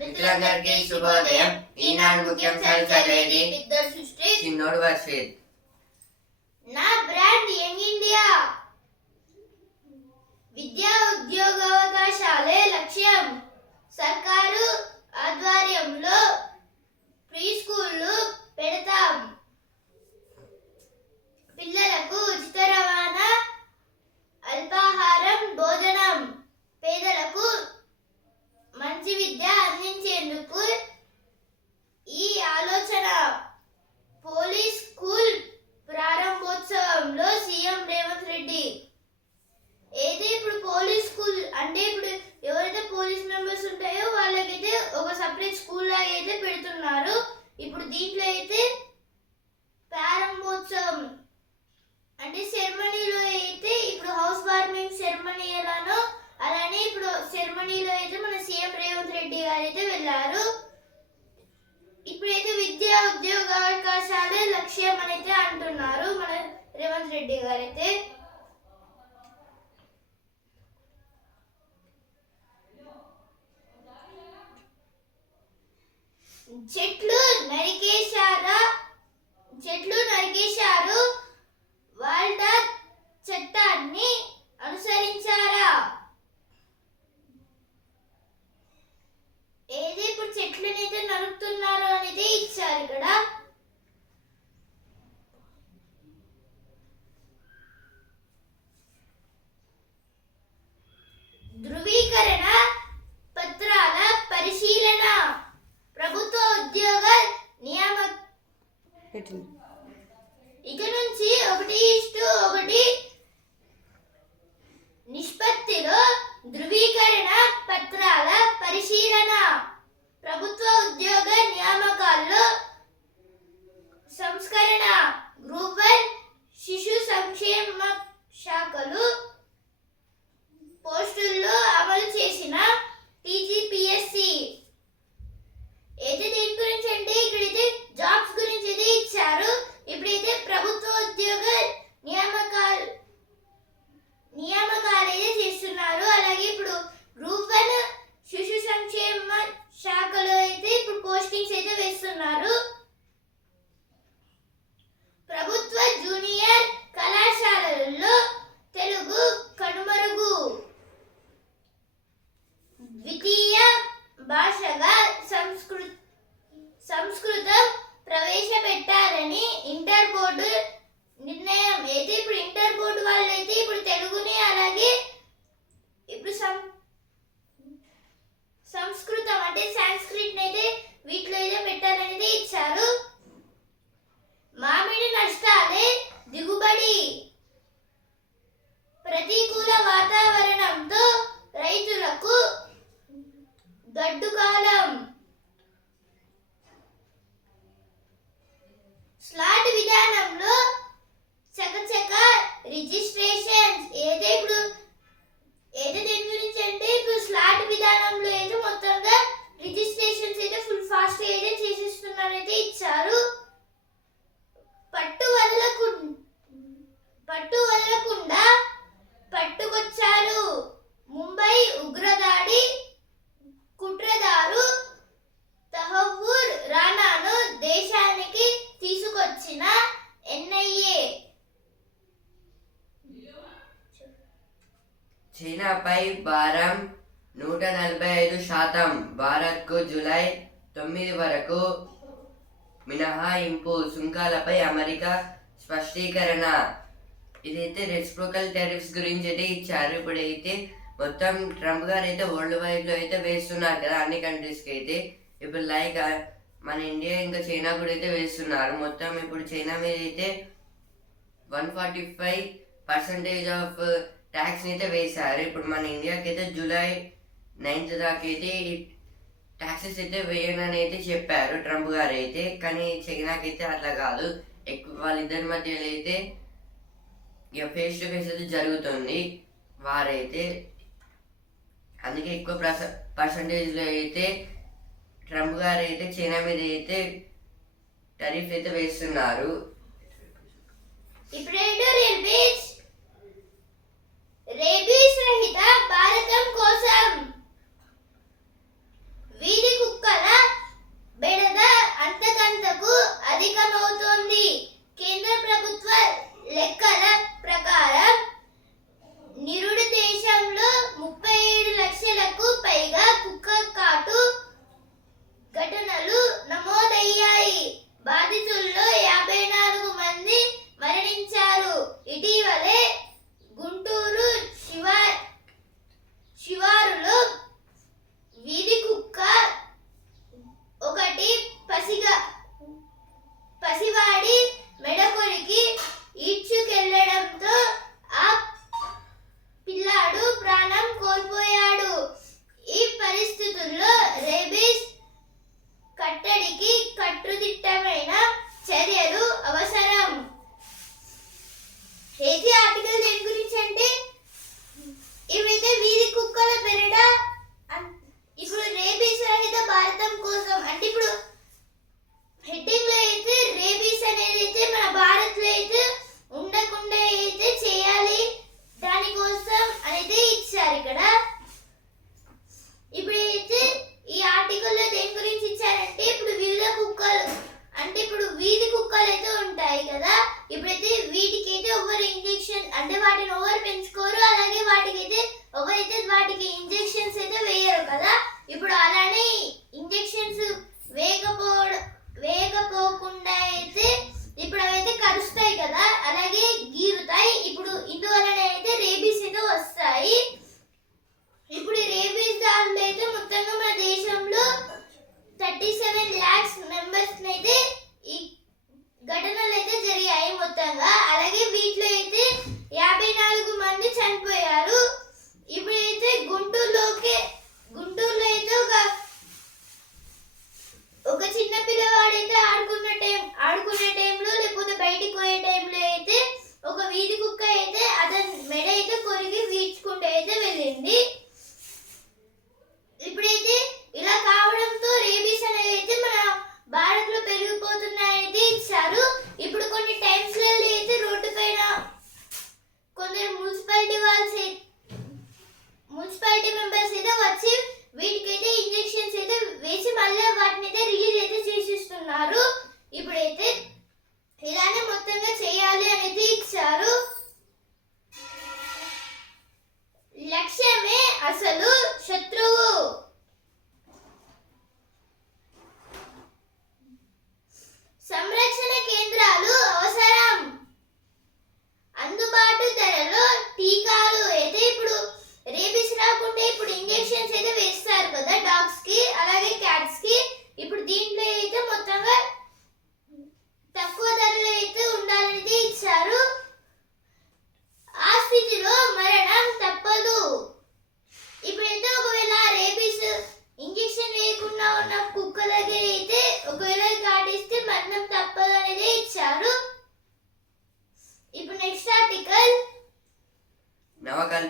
మిత్రులందరికీ శుభోదయం. ఈనాడు ముఖ్యాంశాలు చదివేది చిన్నోడు వర్షిత్. నా బ్రాండ్ యంగ్ ఇండియా. విద్యా ఉద్యోగావకాశాలే లక్ష్యం. సర్కారు ఆధ్వర్యంలో ప్రీ స్కూళ్లు పెడతాం. పిల్లలకు ఉచిత రవాణా, అల్పాహారం, భోజనం. పేదలకు మంచి విద్య అందించేందుకు ఈ ఆలోచన. పోలీస్ స్కూల్ ప్రారంభోత్సవంలో సీఎం రేవంత్ రెడ్డి. అయితే ఇప్పుడు పోలీస్ స్కూల్ అంటే ఇప్పుడు ఎవరైతే పోలీస్ మెంబర్స్ ఉంటాయో వాళ్ళకైతే ఒక సపరేట్ స్కూల్ లాగా అయితే పెడుతున్నారు. ఇప్పుడు దీంట్లో అయితే ప్రారంభోత్సవం అంటే సెరమనీలో అయితే ఇప్పుడు హౌస్ వార్మింగ్ సెరమనీ ఎలానో అలానే ఇప్పుడు సెరమనీలో అయితే మన సీఎం రేవంత్ రెడ్డి గారు అయితే వెళ్ళారు. ఇప్పుడైతే విద్యా ఉద్యోగ అవకాశాలే లక్ష్యం అని అయితే అంటున్నారు మన రేవంత్ రెడ్డి గారు అయితే. చెట్లు నరికేశారు. వాళ్ళ చట్టాన్ని అనుసరించారా? ఏది ఇప్పుడు చెట్లనైతే నరుకుతున్నారు అనేది ఇచ్చారు ఇక్కడ. ధృవీకరణ పత్రాల పరిశీలన. ప్రభుత్వ ఉద్యోగ నియామక ఇక నుంచి 1:1 నిష్పత్తిలో ధృవీకరణ పత్రాల పరిశీలన. ప్రభుత్వ ఉద్యోగ నియామకాల్లో సంస్కరణ. గ్రూప్ 1 శిశు సంక్షేమ శాఖలు పోస్టుల్లో అమలు చేసిన టీజీపీఎస్సీ. అయితే దీని గురించి అంటే ఇక్కడైతే జాబ్స్ గురించి అయితే ఇచ్చారు. ఇప్పుడైతే ప్రభుత్వ ఉద్యోగ నియామకాలు అయితే చేస్తున్నారు. అలాగే ఇప్పుడు గ్రూప్ 1 శిశు సంక్షేమ శాఖలో అయితే ఇప్పుడు పోస్టింగ్స్ అయితే వేస్తున్నారు. ప్రభుత్వ జూనియర్ కళాశాలల్లో తెలుగు కనుమరుగు. ద్వితీయ భాషగా సంస్కృతం ప్రవేశపెట్టారని ఇంటర్ బోర్డు నిర్ణయం. అయితే ఇప్పుడు ఇంటర్ బోర్డు వాళ్ళైతే ఇప్పుడు తెలుగుని అలాగే ఇప్పుడు సంస్కృతం అంటే సాంస్క్రిట్ అయితే వీటిలో అయితే పెట్టాలనేది ఇచ్చారు. మామిడి నష్టాలే దిగుబడి. ప్రతికూల వాతావరణంతో రైతులకు గడ్డు కాలం. స్లాట్ విధానంలో చకచక రిజిస్ట్రేషన్స్. ఏదో దీని గురించి అంటే ఇప్పుడు స్లాట్ విధానంలో అయితే మొత్తంగా రిజిస్ట్రేషన్స్ అయితే ఫుల్ ఫాస్ట్ అయితే చేసేస్తున్నారైతే ఇచ్చారు. పట్టు వదలకుండా పట్టుకొచ్చారు. ముంబై ఉగ్రదాడి కుట్రదారు తహవ్వూర్ రానాను దేశానికి తీసుకొచ్చిన ఎన్ఐఏ. చైనాపై భారం 145%. భారత్కు జూలై 9 వరకు మినహాయింపు. సుంకాలపై అమెరికా స్పష్టీకరణ. ఇదైతే రెసిప్రోకల్ టారిఫ్స్ గురించి అయితే ఇచ్చారు. ఇప్పుడైతే మొత్తం ట్రంప్ గారు అయితే వరల్డ్ వైడ్ లో అయితే వేస్తున్నారు కదా అన్ని కంట్రీస్కి అయితే. ఇప్పుడు లైక్ మన ఇండియా ఇంకా చైనా కూడా అయితే వేస్తున్నారు. మొత్తం ఇప్పుడు చైనా మీద అయితే 145% ఆఫ్ ట్యాక్స్ అయితే వేశారు. ఇప్పుడు మన ఇండియాకి అయితే జూలై 9 దాకా అయితే ట్యాక్సెస్ అయితే వేయనని అయితే చెప్పారు ట్రంప్ గారు అయితే. కానీ చైనాకి అయితే అట్లా కాదు. వాళ్ళిద్దరి మధ్యలో అయితే ఇక ఫేస్ టు ఫేస్ అయితే జరుగుతుంది వారైతే. అందుకే ఎక్కువ పర్సంటేజ్లో అయితే ట్రంప్ గారు అయితే చైనా మీద అయితే టారిఫ్ అయితే వేస్తున్నారు. ఇప్పుడైతే రేబీస్ రహిత భారతం కోసం వీధి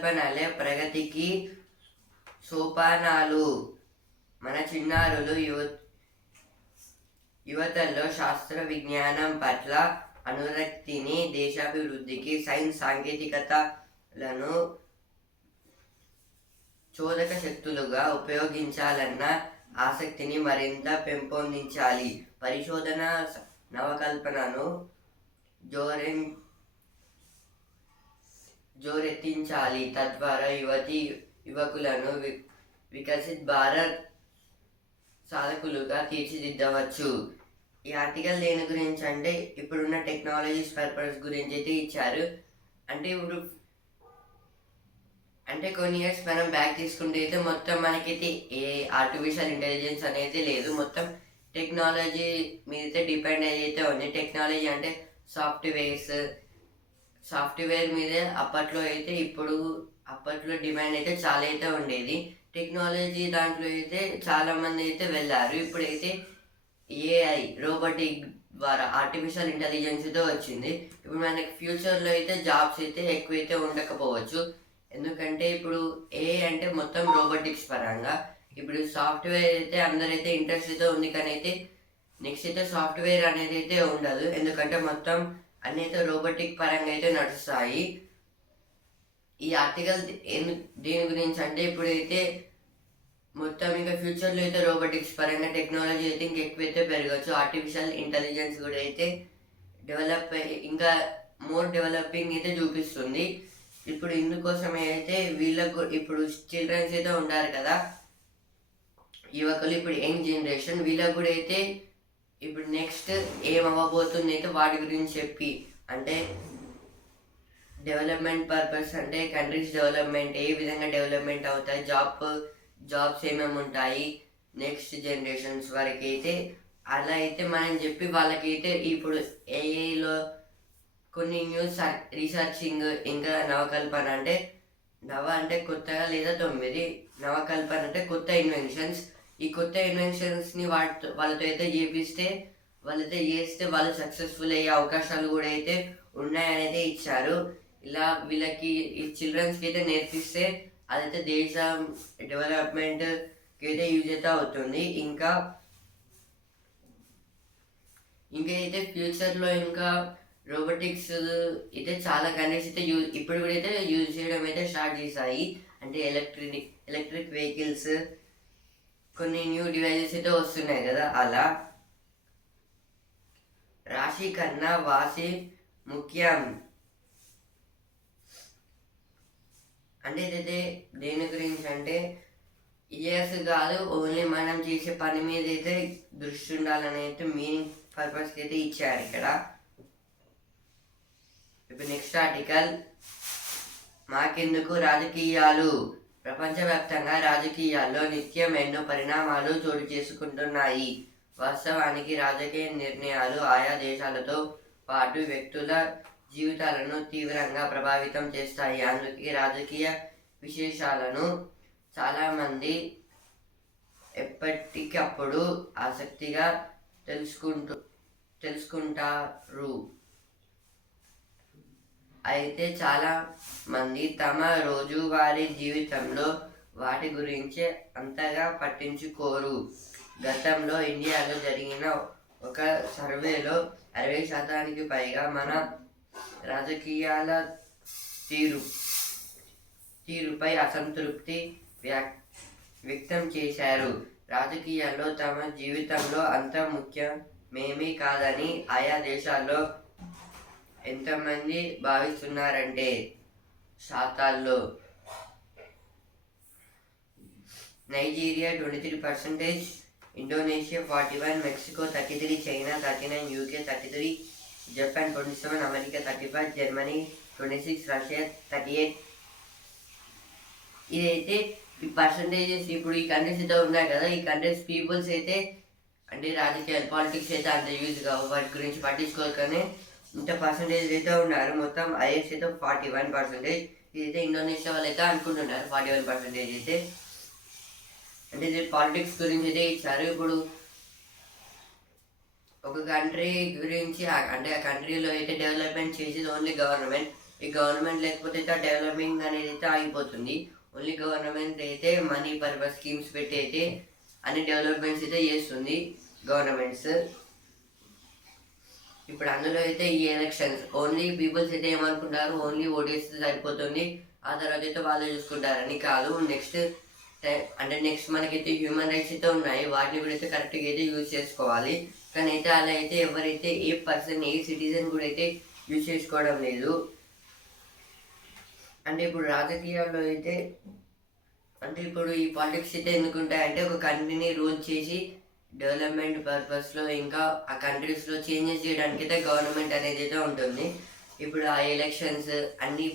కల్పనలే ప్రగతికి సోపానాలు. మన చిన్నారులు యువతల్లో శాస్త్ర విజ్ఞానం పట్ల అనురక్తిని, దేశాభివృద్ధికి సైన్స్ సాంకేతికతలను చోదక శక్తులుగా ఉపయోగించాలన్న ఆసక్తిని మరింత పెంపొందించాలి. పరిశోధన నవకల్పనను జోరెత్తించాలి. తద్వారా యువకులను వికసిత్ భారత్ సాధకులుగా తీర్చిదిద్దవచ్చు. ఈ ఆర్టికల్ దేని గురించి అంటే ఇప్పుడున్న టెక్నాలజీస్ పర్పస్ గురించి అయితే ఇచ్చారు. అంటే కొన్ని ఇయర్స్ మనం బ్యాక్ తీసుకుంటే అయితే మొత్తం మనకైతే ఏ ఆర్టిఫిషియల్ ఇంటెలిజెన్స్ అనేది లేదు. మొత్తం టెక్నాలజీ మీద డిపెండ్ అయితే ఉంది. టెక్నాలజీ అంటే సాఫ్ట్వేర్ మీదే అప్పట్లో డిమాండ్ అయితే చాలా అయితే ఉండేది. టెక్నాలజీ దాంట్లో అయితే చాలా మంది అయితే వెళ్ళారు. ఇప్పుడైతే ఏఐ రోబోటిక్ ద్వారా ఆర్టిఫిషియల్ ఇంటెలిజెన్స్తో వచ్చింది. ఇప్పుడు మనకి ఫ్యూచర్లో అయితే జాబ్స్ అయితే ఎక్కువైతే ఉండకపోవచ్చు. ఎందుకంటే ఇప్పుడు ఏఐ అంటే మొత్తం రోబోటిక్స్ పరంగా. ఇప్పుడు సాఫ్ట్వేర్ అయితే అందరైతే ఇంట్రెస్ట్ అయితే ఉంది, కానీ అయితే నెక్స్ట్ అయితే సాఫ్ట్వేర్ అనేది అయితే ఉండదు. ఎందుకంటే మొత్తం అన్ని అయితే రోబోటిక్ పరంగా అయితే నడుస్తాయి. ఈ ఆర్టికల్ దేని గురించి అంటే ఇప్పుడైతే మొత్తం ఇంకా ఫ్యూచర్లో అయితే రోబోటిక్స్ పరంగా టెక్నాలజీ అయితే ఇంకెక్కువైతే పెరగచ్చు. ఆర్టిఫిషియల్ ఇంటెలిజెన్స్ కూడా అయితే ఇంకా మోర్ డెవలపింగ్ అయితే చూపిస్తుంది. ఇప్పుడు ఇందుకోసమే అయితే వీళ్ళకు ఇప్పుడు చిల్డ్రన్స్ అయితే ఉంటారు కదా, యువకులు, ఇప్పుడు యంగ్ జనరేషన్, వీళ్ళకు కూడా అయితే ఇప్పుడు నెక్స్ట్ ఏమవ్వబోతుంది అయితే వాటి గురించి చెప్పి, అంటే డెవలప్మెంట్ పర్పస్ అంటే కంట్రీస్ డెవలప్మెంట్ ఏ విధంగా డెవలప్మెంట్ అవుతాయి, జాబ్స్ ఏమేమి ఉంటాయి నెక్స్ట్ జనరేషన్స్ వరకు అయితే అలా అయితే మనం చెప్పి వాళ్ళకైతే ఇప్పుడు ఏఐలో కొన్ని న్యూస్ రీసెర్చింగ్, ఇంకా నవకల్పన అంటే కొత్తగా లేదా 9, నవకల్పన అంటే కొత్త ఇన్వెన్షన్స్. ఈ కొత్త ఇన్వెన్షన్స్ని వాళ్ళతో అయితే చేపిస్తే వాళ్ళు సక్సెస్ఫుల్ అయ్యే అవకాశాలు కూడా అయితే ఉన్నాయనైతే ఇచ్చారు. ఇలా వీళ్ళకి ఈ చిల్డ్రన్స్కి అయితే నేర్పిస్తే అదైతే దేశం డెవలప్మెంట్కి అయితే యూజ్ అయితే అవుతుంది. ఇంకా అయితే ఫ్యూచర్లో ఇంకా రోబోటిక్స్ అయితే చాలా కంట్రీస్ అయితే ఇప్పుడు కూడా అయితే యూజ్ చేయడం అయితే స్టార్ట్ చేశాయి. అంటే ఎలక్ట్రిక్ వెహికల్స్, కొన్ని న్యూ డివైజెస్ అయితే వస్తున్నాయి కదా. అలా రాశి కన్నా వాసి ముఖ్యం అంటే ఇదైతే దేని గురించి అంటే ఇయర్స్ కాదు, ఓన్లీ మనం చేసే పని మీద అయితే దృష్టి ఉండాలని అయితే మీనింగ్ పర్పస్కి అయితే ఇచ్చారు ఇక్కడ. ఇప్పుడు నెక్స్ట్ ఆర్టికల్, మాకెందుకు రాజకీయాలు. ప్రపంచవ్యాప్తంగా రాజకీయాల్లో నిత్యం ఎన్నో పరిణామాలు చోటు చేసుకుంటున్నాయి. వాస్తవానికి రాజకీయ నిర్ణయాలు ఆయా దేశాలతో పాటు వ్యక్తుల జీవితాలను తీవ్రంగా ప్రభావితం చేస్తాయి. అందుకే రాజకీయ విశేషాలను చాలామంది ఎప్పటికప్పుడు ఆసక్తిగా తెలుసుకుంటారు. అయితే చాలా మంది తమ రోజువారీ జీవితంలో వాటి గురించి అంతగా పట్టించుకోరు. గతంలో ఇండియాలో జరిగిన ఒక సర్వేలో 60% పైగా మన రాజకీయాల తీరుపై అసంతృప్తి వ్యక్తం చేశారు. రాజకీయాల్లో తమ జీవితంలో అంత ముఖ్యమేమీ కాదని ఆయా దేశాల్లో ఎంతమంది భావిస్తున్నారంటే శాతాల్లో Nigeria 23%, Indonesia 41%, Mexico 33%, China 39%, UK 33%, Japan 27%, America 35%, Germany 26%, Russia 38%. ఇదైతే ఈ పర్సంటేజెస్ ఇప్పుడు ఈ కంట్రీస్ అయితే ఉన్నాయి కదా, ఈ కంట్రీస్ పీపుల్స్ అయితే అంటే రాజకీయాలు పాలిటిక్స్ అయితే అంత యూజ్ కావు, వాటి గురించి పట్టించుకోకనే ఇంత పర్సంటేజ్ అయితే ఉన్నారు. మొత్తం ఐఎస్ అయితే 41%. ఇదైతే ఇండోనేషియా వాళ్ళు అయితే అనుకుంటున్నారు 41% అయితే. అంటే ఇది పాలిటిక్స్ గురించి అయితే ఇచ్చారు. ఇప్పుడు ఒక కంట్రీ గురించి అంటే ఆ కంట్రీలో అయితే డెవలప్మెంట్ చేసేది ఓన్లీ గవర్నమెంట్. ఈ గవర్నమెంట్ లేకపోతే అయితే డెవలపింగ్ అనేది అయితే ఆగిపోతుంది. ఓన్లీ గవర్నమెంట్ అయితే మనీ పర్పస్ స్కీమ్స్ పెట్టి అయితే అన్ని డెవలప్మెంట్స్ అయితే చేస్తుంది గవర్నమెంట్స్. ఇప్పుడు అందులో అయితే ఈ ఎలక్షన్స్ ఓన్లీ పీపుల్స్ అయితే ఏమనుకుంటారు, ఓన్లీ ఓటు వేస్తే సరిపోతుంది, ఆ తర్వాత అయితే వాళ్ళు చూసుకుంటారని కాదు. నెక్స్ట్ నెక్స్ట్ మనకైతే హ్యూమన్ రైట్స్ అయితే ఉన్నాయి, వాటిని కూడా అయితే కరెక్ట్గా అయితే యూజ్ చేసుకోవాలి. కానీ అయితే అలా అయితే ఎవరైతే ఏ పర్సన్ ఏ సిటిజన్ కూడా అయితే యూజ్ చేసుకోవడం లేదు. ఇప్పుడు రాజకీయాల్లో అయితే ఇప్పుడు ఈ పాలిటిక్స్ అయితే ఎందుకుంటాయంటే ఒక కంట్రీని రూల్ చేసి డెవలప్మెంట్ పర్పస్లో ఇంకా ఆ కంట్రీస్లో చేంజెస్ చేయడానికి అయితే గవర్నమెంట్ అనేది అయితే ఉంటుంది. ఇప్పుడు ఆ ఎలక్షన్స్ అన్ని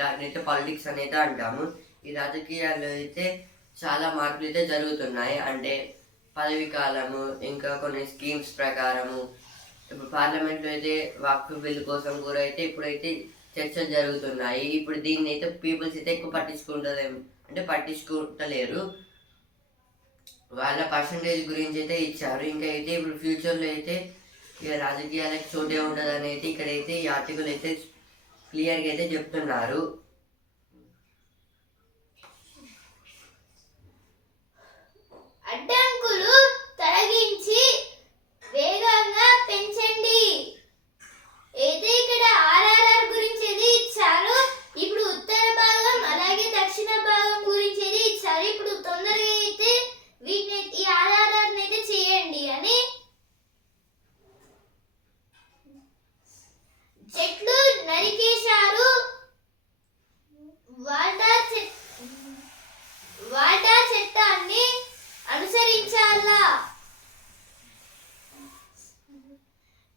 దాన్ని అయితే పాలిటిక్స్ అనేది అంటాము. ఈ రాజకీయాల్లో అయితే చాలా మార్పులు అయితే జరుగుతున్నాయి. పదవి కాలము, ఇంకా కొన్ని స్కీమ్స్ ప్రకారము ఇప్పుడు పార్లమెంట్లో అయితే వక్ఫ్ బిల్ కోసం కూడా అయితే ఇప్పుడైతే చర్చలు జరుగుతున్నాయి. ఇప్పుడు దీన్ని అయితే పీపుల్స్ అయితే ఎక్కువ పట్టించుకుంటలేరు. వాళ్ళ పర్సంటేజ్ గురించి అయితే ఇచ్చారు. ఇంకా అయితే ఇప్పుడు ఫ్యూచర్లో అయితే ఇక రాజకీయాలకు చోటే ఉండదని అయితే ఇక్కడైతే ఈ ఆర్టికల్ అయితే క్లియర్గా అయితే చెప్తున్నారు. అడ్డంకులు తొలగించి వేగంగా పెంచండి. అయితే ఇక్కడ ఆర్ఆర్ఆర్ గురించి ఏది ఇచ్చారు, ఇప్పుడు ఉత్తర భాగం అలాగే దక్షిణ భాగం గురించి ఏది ఇచ్చారు. ఇప్పుడు తొందరగా అయితే వీటిని ఈ ఆర్ఆర్ఆర్ అయితే చేయండి అని. చెట్లు నరికేశారు, వాటా చట్టాన్ని అనుసరించాలా.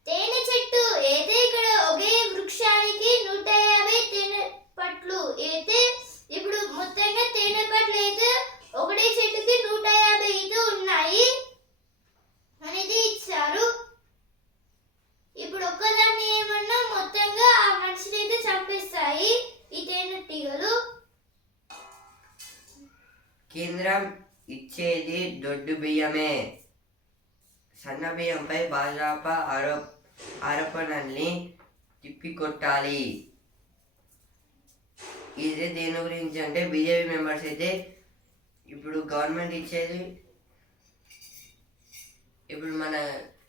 తేనె చెట్టు అయితే ఇక్కడ ఒకే వృక్షానికి 150 తేనె పట్లు అయితే ఇప్పుడు మొత్తంగా తేనె పట్లు అయితే ఒకటే చెట్టుకి 150 అయితే ఉన్నాయి అనేది ఇచ్చారు. ఇప్పుడు ఒక్కదాన్ని ఏమన్నా మొత్తంగా ఆ మనిషిని అయితే చంపేస్తాయి ఈ తేనెటీగలు. కేంద్రం ఇచ్చేది దొడ్డు బియ్యమే, సన్న బియ్యంపై భాజపా ఆరోపణల్ని తిప్పికొట్టాలి. ఇది దేని గురించి అంటే బీజేపీ మెంబర్స్ అయితే ఇప్పుడు గవర్నమెంట్ ఇచ్చేది, ఇప్పుడు మన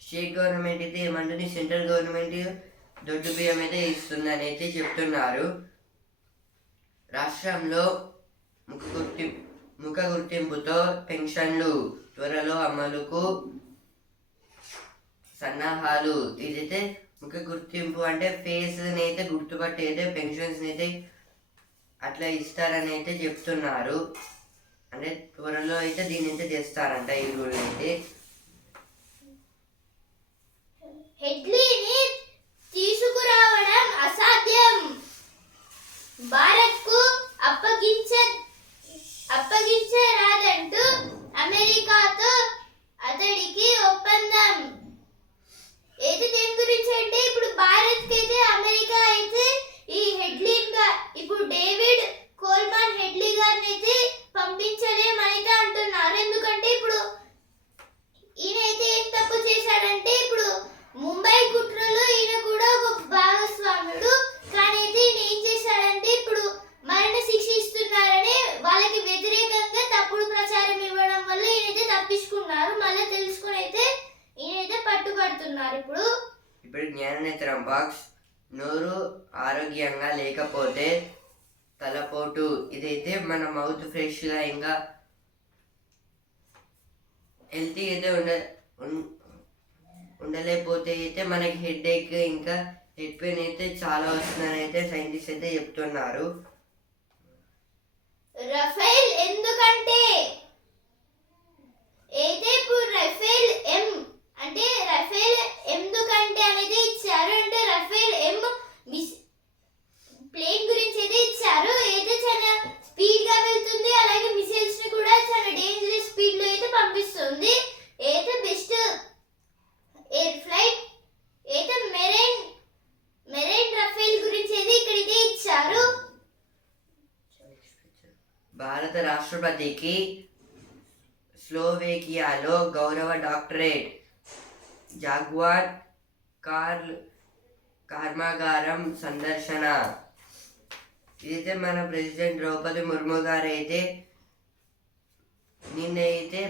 స్టేట్ గవర్నమెంట్ అయితే ఏమంటుంది, సెంట్రల్ గవర్నమెంట్ దొడ్డు బియ్యం అయితే ఇస్తుందని అయితే చెప్తున్నారు. రాష్ట్రంలో ముఖ గుర్తింపుతో పెన్షన్లు త్వరలో అమలుకు సన్నాహాలు. ఇదైతే ముఖ గుర్తింపు అంటే ఫేస్ని అయితే గుర్తుపట్టి అయితే పెన్షన్స్ని అయితే అట్లా ఇస్తారని అయితే చెప్తున్నారు. త్వరలో అయితే దీన్ని అయితే చేస్తారంట ఈ రూల్ అయితే. హెడ్లీని తీసుకురావడం అసాధ్యం, భారత్కు అప్పగించరాదంటూ అమెరికాతో అతడికి ఒప్పందం. అయితే దేని గురించి అంటే ఇప్పుడు భారత్కి అయితే అమెరికా అయితే ఈ హెడ్లీన్ ఇప్పుడు డేవిడ్ కోల్మాన్ హెడ్లీ గారిని అయితే పంపించలేమైతే అంటున్నారు. ఎందుకంటే ఇప్పుడు ఈయన అయితే ఏం తప్పు చేశాడంటే ఇప్పుడు ముంబై కుట్రలో ఈయన కూడా ఒక భాగస్వాముడు. కానీ అయితే ఈయన ఏం చేశాడంటే ఇప్పుడు మరణ శిక్ష ఇస్తున్నారని వాళ్ళకి వ్యతిరేకంగా తప్పుడు ప్రచారం ఇవ్వడం వల్ల ఈయనైతే తప్పించుకున్నారు. మళ్ళీ తెలుసుకుని అయితే ఈయనైతే పట్టుబడుతున్నారు. ఇప్పుడు జ్ఞాననేత్రం బాక్స్, నోరు ఆరోగ్యంగా లేకపోతే తలపోటు. ఇదైతే మన మౌత్ ఫ్రెష్గా ఇంకా హెల్తీ అయితే ఉండలేకపోతే అయితే మనకి హెడ్ ఏక్ ఇంకా హెడ్ పెయిన్ అయితే చాలా వస్తుందని అయితే సైంటిస్ట్ అయితే చెప్తున్నారు. రఫేల్ ఎందుకంటే అయితే ఇప్పుడు రఫేల్ ఎం అంటే రఫేల్ ఎందుకంటే అనేది ఇచ్చారు. అంటే రఫేల్ ఎం ప్లేన్ గురించి అయితే ఇచ్చారు. అయితే చాలా స్పీడ్ గా వెళ్తుంది, అలాగే మిసైల్స్ ని కూడా చాలా డేంజరస్ స్పీడ్ లో అయితే పంపిస్తుంది. అయితే బెస్ట్ ఎయిర్ ఫ్లైట్ అయితే మెరైన్ రఫేల్ గురించి అయితే ఇక్కడైతే ఇచ్చారు. భారత రాష్ట్రపతికి స్లోవేకియాలో గౌరవ డాక్టరేట్. జాగ్వార్ కర్మాగారం సందర్శన. ఇదైతే మన ప్రెసిడెంట్ ద్రౌపది ముర్ము గారు అయితే నిన్నైతే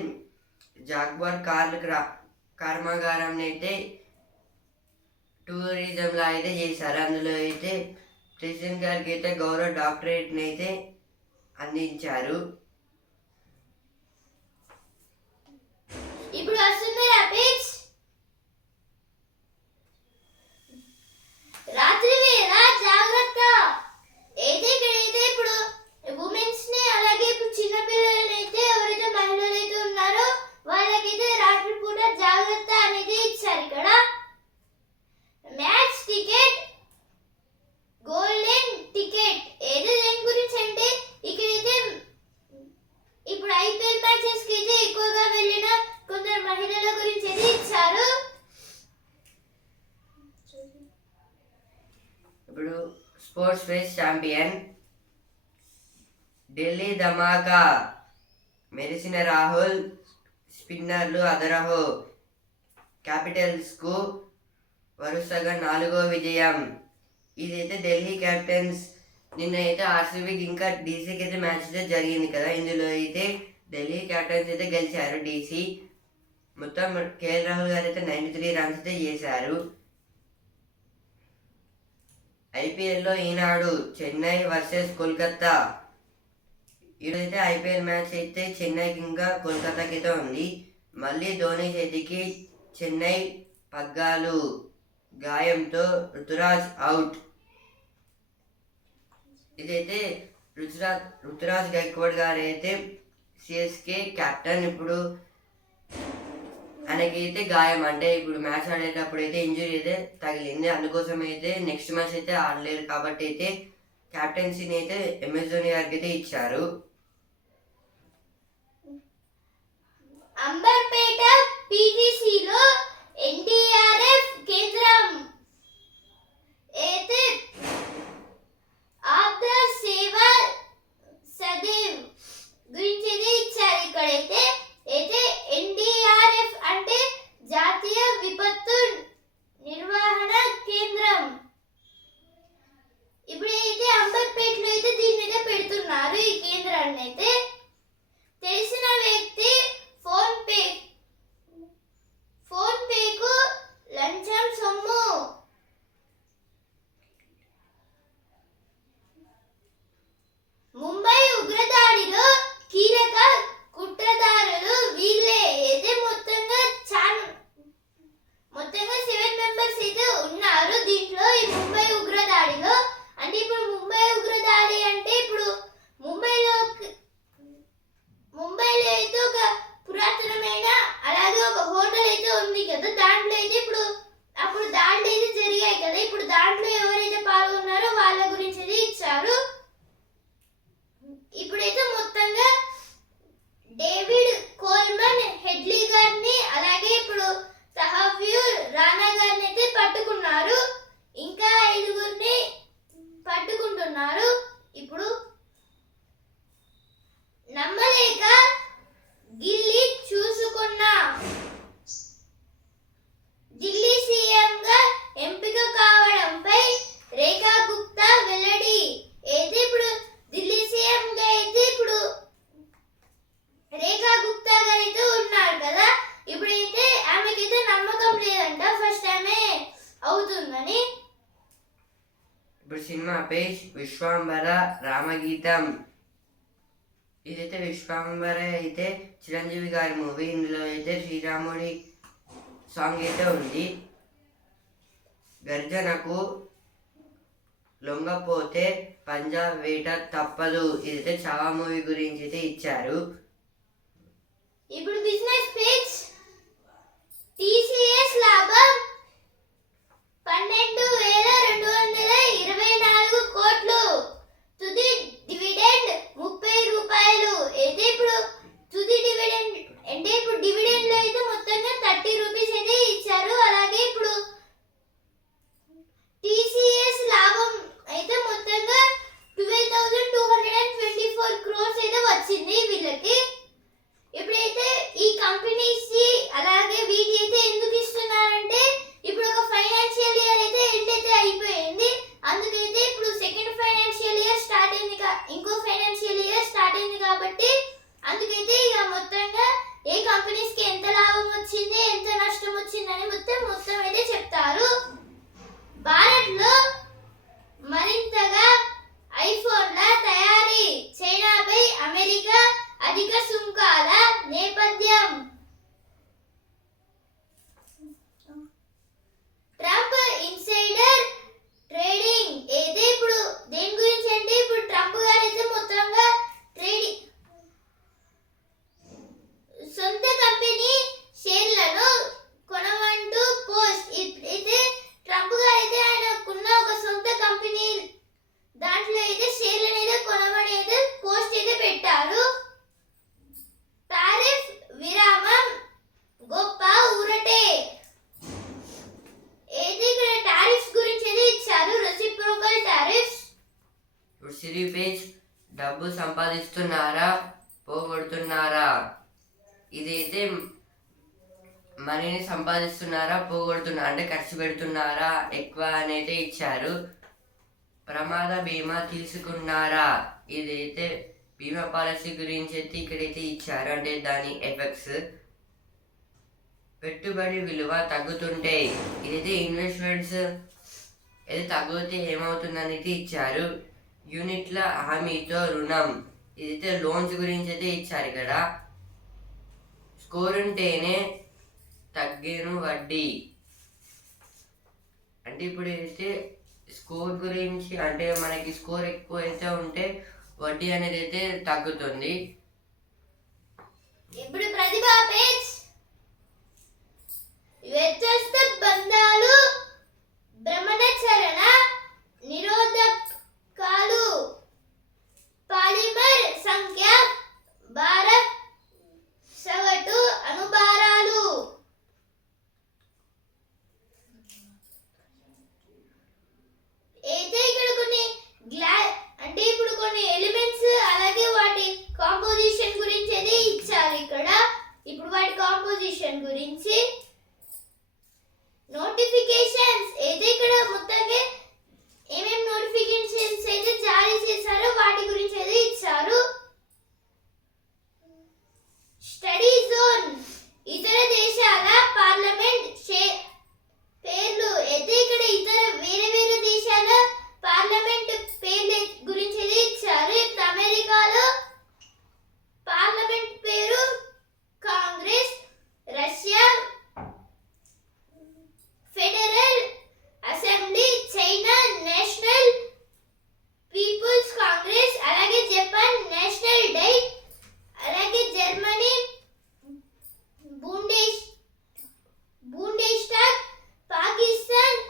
జాగ్వార్ కర్మాగారం అయితే టూరిజంలో అయితే చేశారు. అందులో అయితే ప్రెసిడెంట్ గారికి అయితే గౌరవ డాక్టరేట్ని అయితే అందించారు. ఇప్పుడు వస్తుంది రాపిక్స్. రాత్రి వేళ జాగ్రత్త. అయితే ఇక్కడైతే ఇప్పుడు ఉమెన్స్ ని అలాగే ఇప్పుడు చిన్న పిల్లలని అయితే ఎవరైతే మహిళలు అయితే ఉన్నారో వాళ్ళకైతే రాత్రి పూట జాగ్రత్త అనేది ఇచ్చారు. ఇక్కడ మ్యాచ్ టికెట్, గోల్డెన్ టికెట్. ఏదో దేని గురించి అంటే ఇక్కడైతే ఇప్పుడు ఐపీఎల్ మ్యాచెస్ కి అయితే ఎక్కువగా వెళ్ళిన కొందరు మహిళల గురించి అయితే ఇచ్చారు. ఇప్పుడు స్పోర్ట్స్ ఫేస్ ఛాంపియన్ ఢిల్లీ ధమాకా మెరిసిన రాహుల్ స్పిన్నర్లు అదరహో. క్యాపిటల్స్కు వరుసగా 4వ విజయం. ఇదైతే ఢిల్లీ క్యాపిటల్స్ నిన్న అయితే ఆర్సీబీకి ఇంకా డీసీకి అయితే మ్యాచ్ అయితే జరిగింది కదా. ఇందులో అయితే ఢిల్లీ క్యాపిటల్స్ అయితే గెలిచారు. డీసీ మొత్తం కేఎల్ రాహుల్ గారు అయితే 93 రన్స్ అయితే చేశారు. ఐపీఎల్లో ఈనాడు చెన్నై వర్సెస్ కోల్కతా. ఇదైతే ఐపీఎల్ మ్యాచ్ అయితే చెన్నైకి ఇంకా కోల్కతాకి అయితే ఉంది. మళ్ళీ ధోని చేతికి చెన్నై పగ్గాలు. గాయంతో రుతురాజ్ అవుట్. ఇదైతే రుతురాజ్ గైక్వాడ్ గారు అయితే సిఎస్కే కెప్టెన్. ఇప్పుడు ఆయనకైతే గాయం, అంటే ఇప్పుడు మ్యాచ్ ఆడేటప్పుడు అయితే ఇంజురీ అయితే తగిలింది. అందుకోసం అయితే నెక్స్ట్ మ్యాచ్ అయితే ఆడలేరు. కాబట్టి అయితే కెప్టెన్సీని అయితే ఎంఎస్ ధోని గారికి అయితే ఇచ్చారు. అంబర్పేట పీటీసీలో ఎన్టీఆర్ఎఫ్ కేంద్రం అయితే ఆప్త సేవా సదేవ్ గురించి అయితే ఇచ్చారు. ఇక్కడైతే అయితే ఎన్డీఆర్ఎఫ్ అంటే జాతీయ విపత్తు నిర్వహణ కేంద్రం. ఇప్పుడైతే అంబర్పేటలో అయితే దీన్ని అయితే పెడుతున్నారు ఈ కేంద్రాన్ని. అయితే తెలిసిన వ్యక్తి ఫోన్ పేకు లంచం సొమ్ము. ముంబై ఉగ్రదాడిలో కీలక కుట్రదారులు వీళ్ళే. అయితే మొత్తంగా 7 మెంబర్స్ అయితే ఉన్నారు దీంట్లో ఈ ముంబై ఉగ్రదాడిలో. అంటే ఇప్పుడు ముంబై ఉగ్రదాడి అంటే ఇప్పుడు ముంబైలో అయితే ఒక పురాతనమైన అలాగే ఒక హోటల్ అయితే ఉంది కదా. దాంట్లో అయితే అప్పుడు దాంట్లో అయితే జరిగాయి కదా. ఇప్పుడు దాంట్లో ఎవరైతే పాల్గొన్నారో వాళ్ళ గురించి అయితే ఇచ్చారు. ఇప్పుడైతే మొత్తంగా డేవిడ్ కోల్మన్ హెడ్లీ గారిని అలాగే ఇప్పుడు తహవ్యూర్ రాణా గారిని అయితే పట్టుకున్నారు. ఇంకా 5గురిని పట్టుకుంటున్నారు. ఇప్పుడు నమ్మలేక గిల్లీ చూసుకున్న ఢిల్లీ సీఎంగా ఎంపిక కావడంపై రేఖా గుప్తా వెల్లడి. అయితే ఇప్పుడు ఢిల్లీ సీఎంగా అయితే ఇప్పుడు రేఖా గుప్తా గారు అయితే ఉన్నారు కదా. ఇప్పుడైతే ఆమెకైతే నమ్మకం లేదంట ఫస్ట్ ఆమె అవుతుందని. ఇప్పుడు సినిమా పేజ్ విశ్వాంబర రామగీతం. ఇదైతే విశ్వాంబర అయితే చిరంజీవి గారి మూవీ. ఇందులో అయితే శ్రీరాముడి సాంగ్ అయితే ఉంది. గర్జనకు లొంగపోతే పంజాబ్ వేట తప్పదు. ఇదైతే చావా మూవీ గురించి అయితే ఇచ్చారు. ఇప్పుడు బిజినెస్ పేజ్ టీసీఎస్ లాభం 12,224 కోట్లు. తుది డివిడెండ్ 30 రూపాయలు. అయితే ఇప్పుడు తుది డివిడెండ్ అంటే ఇప్పుడు డివిడెండ్ లో అయితే మొత్తంగా 30 రూపీస్ అయితే ఇచ్చారు. అలాగే ఇప్పుడు టీసీఎస్ లాభం అయితే మొత్తంగా 12,224 crores అయితే వచ్చింది వీళ్ళకి. ఇప్పుడైతే ఈ కంపెనీస్ భారత్లో మరింతగా ఐఫోన్ల తయారీ, చైనాపై అమెరికా అధిక సుంకాల నేపథ్యం, ట్రంప్ ఇన్సైడర్ ట్రేడింగ్. అయితే ఇప్పుడు దేని గురించి అంటే ఇప్పుడు ట్రంప్ గారు అయితే మొత్తంగా ట్రేడింగ్ సొంత కంపెనీ షేర్లను కొనమంటూ పోస్ట్. అయితే ట్రంప్ గారు అయితే ఆయనకున్న ఒక సొంత కంపెనీ దాంట్లో అయితే షేర్లను అయితే కొనమని అయితే పోస్ట్ అయితే పెట్టారు. టారిఫ్ విరామం గొప్ప ఊరటే. అయితే ఇక్కడ టారిఫ్స్ గురించి అయితే ఇచ్చారు, రెసిప్రోకల్ టారిఫ్స్. ఇప్పుడు సిరి పేజ్ డబ్బు సంపాదిస్తున్నారా పోగొడుతున్నారా, ఇదైతే మనీని సంపాదిస్తున్నారా పోగొడుతున్నారా అంటే ఖర్చు పెడుతున్నారా ఎక్కువ అని అయితే ఇచ్చారు. ప్రమాద బీమా తీసుకున్నారా, ఇదైతే బీమా పాలసీ గురించి అయితే ఇక్కడైతే ఇచ్చారు, అంటే దాని ఎఫెక్ట్స్. పెట్టుబడి విలువ తగ్గుతుంటే, ఇదైతే ఇన్వెస్ట్మెంట్స్ ఇది తగ్గితే ఏమవుతుందనేది ఇచ్చారు. యూనిట్ల హామీతో రుణం, ఇదైతే లోన్స్ గురించి అయితే ఇచ్చారు ఇక్కడ. స్కోర్ ఉంటేనే తగ్గేను వడ్డీ, అంటే ఇప్పుడు అయితే స్కోర్ గురించి అంటే మనకి స్కోర్ ఎక్కువ అయితే ఉంటే వడ్డీ అనేది అయితే తగ్గుతుంది. ఇప్పుడు ప్రతిభా పేజ్ వ్యత్యస్త బంధాలు, భ్రమణచరణ నిరోధకాలు, పాలిమర్ సంఖ్య, భారత్ సగటు అణుభారాలు. అయితే ఇక్కడ కొన్ని అంటే ఇప్పుడు కొన్ని ఎలిమెంట్స్ అలాగే వాటి కాంపోజిషన్ గురించి అయితే ఇచ్చారు ఇక్కడ. ఇప్పుడు వాటి కాంపోజిషన్ గురించి నోటిఫికేషన్స్ అయితే ఇక్కడ మొత్తంగా ఏమేం నోటిఫికేషన్స్ అయితే జారీ చేశారో వాటి గురించి అయితే ఇచ్చారు. స్టడీ జోన్, ఇతర దేశాల పార్లమెంట్ పేర్లు. అయితే ఇక్కడ ఇతర వేరే వేరే దేశాల పార్లమెంట్ పేర్లు గురించి అయితే ఇచ్చారు. ఇప్పుడు అమెరికాలో పార్లమెంట్ పేరు Congress, Russia federal assembly, China national people's Congress, అలాగే జపాన్ నేషనల్ డైట్, అలాగే జర్మనీ బూండెస్టాగ్, పాకిస్తాన్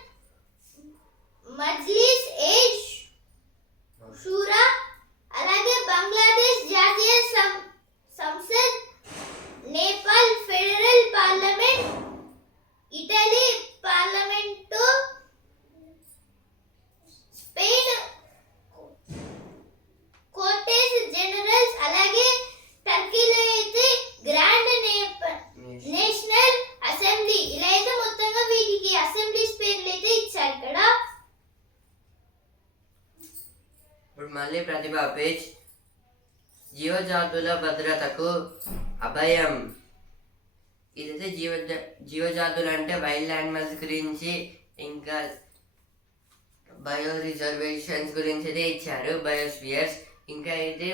మజ్లిస్ ఏ షూరా, అలాగే Bangladesh Jatiya Sangsad, Nepal federal parliament, Italy parliament, Spain Cortes Generales, అలాగే టర్కీలో అయితే గ్రాండ్ నేషనల్ అసెంబ్లీ. ఇలా అయితే మొత్తంగా వీటికి అసెంబ్లీస్ పేర్లు అయితే ఇచ్చారు ఇక్కడ. ఇప్పుడు మళ్ళీ ప్రతిభా పేజ్ జీవజాతుల భద్రతకు అభయం, ఇదైతే జీవజాతులు అంటే వైల్డ్ యానిమల్స్ గురించి, ఇంకా బయో రిజర్వేషన్స్ గురించి అయితే ఇచ్చారు, బయోస్ఫియర్స్. ఇంకా అయితే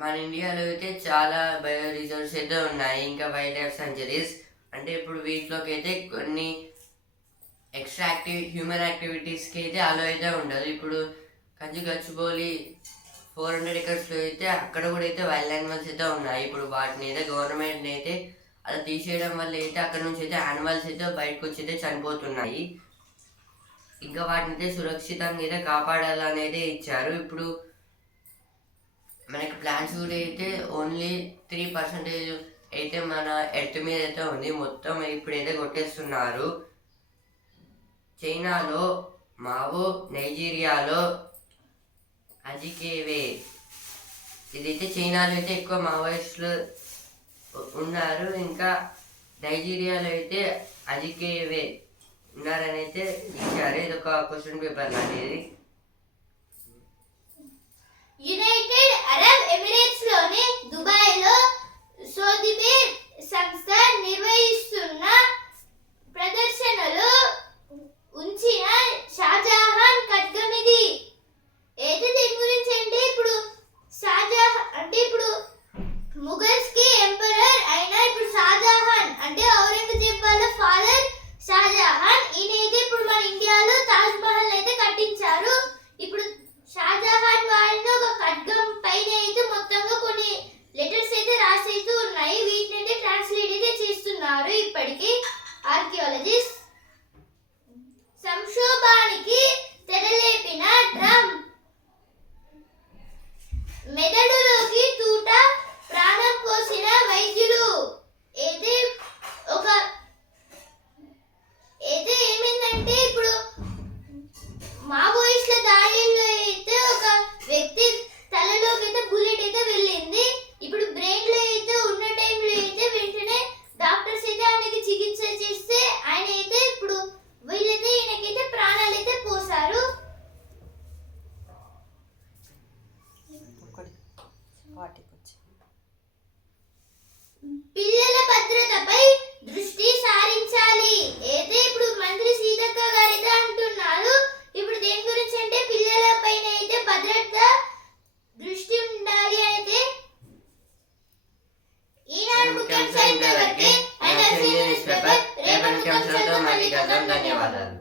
మన ఇండియాలో అయితే చాలా బయో రిజర్వ్స్ అయితే ఉన్నాయి, ఇంకా వైల్డ్ లైఫ్ సెంచరీస్. అంటే ఇప్పుడు వీటిలోకి అయితే కొన్ని ఎక్స్ట్రా హ్యూమన్ యాక్టివిటీస్కి అయితే అలో అయితే ఉండదు. ఇప్పుడు గచ్చిబౌలి 400 ఎకర్స్లో అయితే అక్కడ కూడా అయితే వైల్డ్ యానిమల్స్ అయితే ఉన్నాయి. ఇప్పుడు వాటిని అయితే గవర్నమెంట్ అయితే అలా తీసేయడం వల్ల అయితే అక్కడ నుంచి అయితే యానిమల్స్ అయితే బయటకు వచ్చి అయితే చనిపోతున్నాయి. ఇంకా వాటిని అయితే సురక్షితంగా అయితే కాపాడాలనేది ఇచ్చారు. ఇప్పుడు మనకి ప్లాంట్స్ కూడా అయితే ఓన్లీ 3% అయితే మన ఎర్త్ మీద అయితే ఉంది, మొత్తం ఇప్పుడైతే కొట్టేస్తున్నారు. చైనాలో మావో, నైజీరియాలో అజికేవే, ఇదైతే చైనాలో అయితే ఎక్కువ మావోయిస్టులు ఉన్నారు, ఇంకా నైజీరియాలో అయితే అజికేవే ఉన్నారని అయితే ఇచ్చారు. ఇది ఒక క్వశ్చన్ పేపర్ లాంటిది. యునైటెడ్ అరబ్ ఎమిరేట్స్ లోని దుబాయ్ లో సోదిబే సంస్థ నిర్వహిస్తున్న ప్రదర్శనలు ఉంచి చేయడానికి ఆర్కియాలజిస్ట్, సంక్షోభానికి తెరలేపిన ట్రంప్, మెదడులోకి తూట ప్రాణం పోసిన వైద్యులు. అయితే ఏమైందంటే ఇప్పుడు మావోయిస్టుల దాడిలో అయితే ఒక వ్యక్తి తలలోకి అయితే బుల్లెట్ అయితే వెళ్ళింది. ఇప్పుడు బ్రెయిన్ లో అయితే ఉన్న టైంలో అయితే వెంటనే డాక్టర్స్ అయితే ఆయనకి చికిత్స చేస్తే ఆయన అయితే ఇప్పుడు వీళ్ళైతే ఈయనకైతే ప్రాణాలు అయితే పోసారు. పిల్లల భద్రతపై దృష్టి సారించాలి అయితే ఇప్పుడు మంత్రి సీతక్క గారు అయితే అంటున్నారు. ఇప్పుడు దేని గురించి అంటే పిల్లల పైన అయితే భద్రత దృష్టి ఉండాలి అయితే. ఈనాడు ముఖ్యాంశాలు ఇంతవరకే. రేపటి ముఖ్యాంశాలతో మళ్ళీ కలుద్దాం. ధన్యవాదాలు.